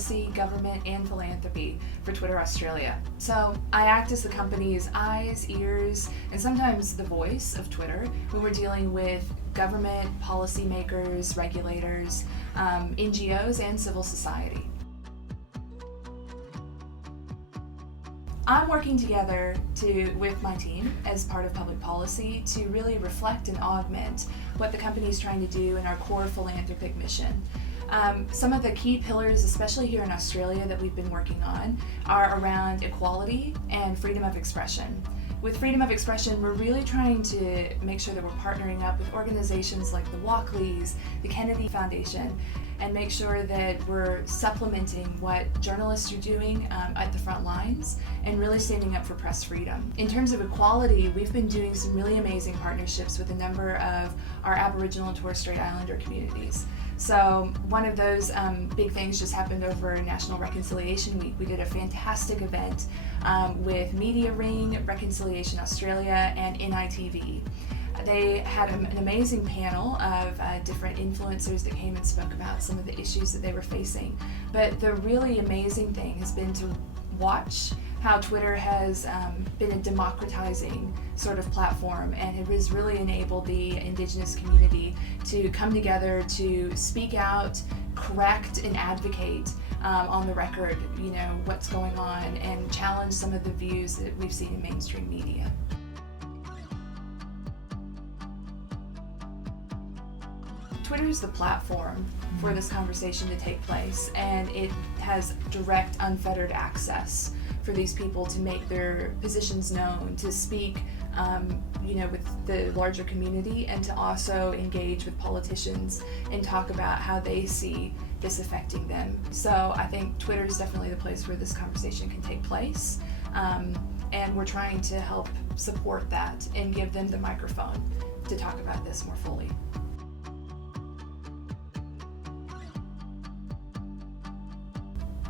policy, government, and philanthropy for Twitter Australia. So I act as the company's eyes, ears, and sometimes the voice of Twitter when we're dealing with government, policymakers, regulators, NGOs, and civil society. I'm working together with my team as part of public policy to really reflect and augment what the company is trying to do in our core philanthropic mission. Some of the key pillars, especially here in Australia, that we've been working on are around equality and freedom of expression. With freedom of expression, we're really trying to make sure that we're partnering up with organizations like the Walkleys, the Kennedy Foundation, and make sure that we're supplementing what journalists are doing at the front lines and really standing up for press freedom. In terms of equality, we've been doing some really amazing partnerships with a number of our Aboriginal and Torres Strait Islander communities. So one of those big things just happened over National Reconciliation Week. We did a fantastic event with Media Ring, Reconciliation Australia, and NITV. They had an amazing panel of different influencers that came and spoke about some of the issues that they were facing. But the really amazing thing has been to watch how Twitter has been a democratizing sort of platform, and it has really enabled the Indigenous community to come together to speak out, correct, and advocate on the record, what's going on, and challenge some of the views that we've seen in mainstream media. Twitter is the platform for this conversation to take place, and it has direct, unfettered access for these people to make their positions known, to speak with the larger community, and to also engage with politicians and talk about how they see this affecting them. So I think Twitter is definitely the place where this conversation can take place, and we're trying to help support that and give them the microphone to talk about this more fully.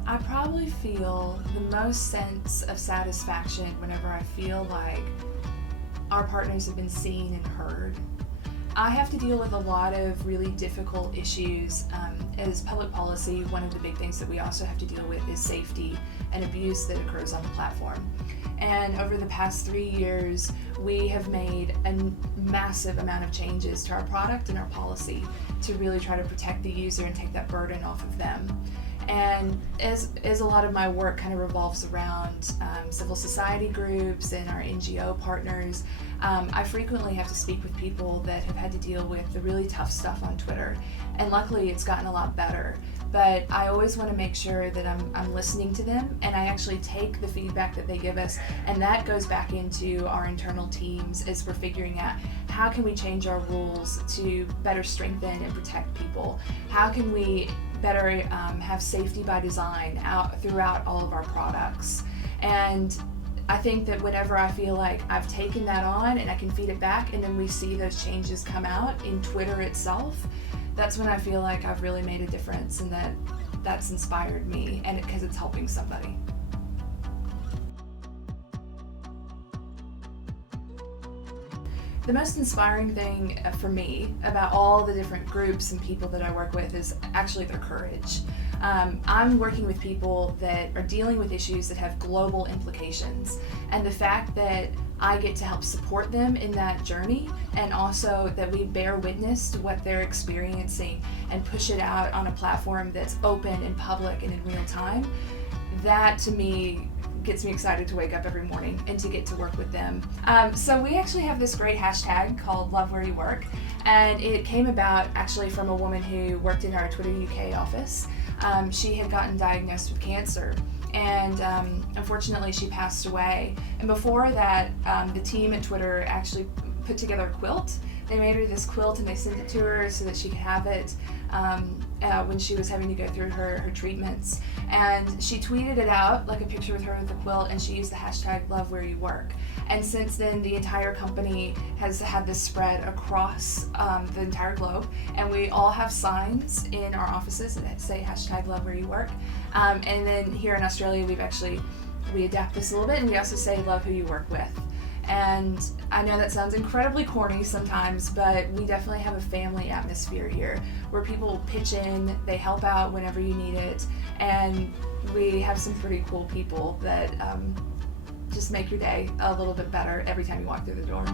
I probably feel the most sense of satisfaction whenever I feel like our partners have been seen and heard. I have to deal with a lot of really difficult issues. As public policy, one of the big things that we also have to deal with is safety and abuse that occurs on the platform. And over the past 3 years, we have made a massive amount of changes to our product and our policy to really try to protect the user and take that burden off of them. And as a lot of my work kind of revolves around civil society groups and our NGO partners, I frequently have to speak with people that have had to deal with the really tough stuff on Twitter. And luckily it's gotten a lot better. But I always want to make sure that I'm listening to them, and I actually take the feedback that they give us, and that goes back into our internal teams as we're figuring out how can we change our rules to better strengthen and protect people. How can we better have safety by design throughout all of our products. And I think that whenever I feel like I've taken that on and I can feed it back, and then we see those changes come out in Twitter itself, that's when I feel like I've really made a difference, and that's inspired me, and because it's helping somebody. The most inspiring thing for me about all the different groups and people that I work with is actually their courage. I'm working with people that are dealing with issues that have global implications, and the fact that I get to help support them in that journey, and also that we bear witness to what they're experiencing and push it out on a platform that's open and public and in real time, that to me gets me excited to wake up every morning and to get to work with them. So we actually have this great hashtag called Love Where You Work, and it came about actually from a woman who worked in our Twitter UK office. She had gotten diagnosed with cancer, and unfortunately she passed away. And before that, the team at Twitter actually put together a quilt. They made her this quilt and they sent it to her so that she could have it when she was having to go through her treatments. And she tweeted it out, like a picture with her with the quilt, and she used the hashtag Love Where You Work. And since then, the entire company has had this spread across the entire globe, and we all have signs in our offices that say hashtag Love Where You Work. And then here in Australia, we adapt this a little bit, and we also say Love Who You Work With. And I know that sounds incredibly corny sometimes, but we definitely have a family atmosphere here where people pitch in, they help out whenever you need it, and we have some pretty cool people that just make your day a little bit better every time you walk through the door.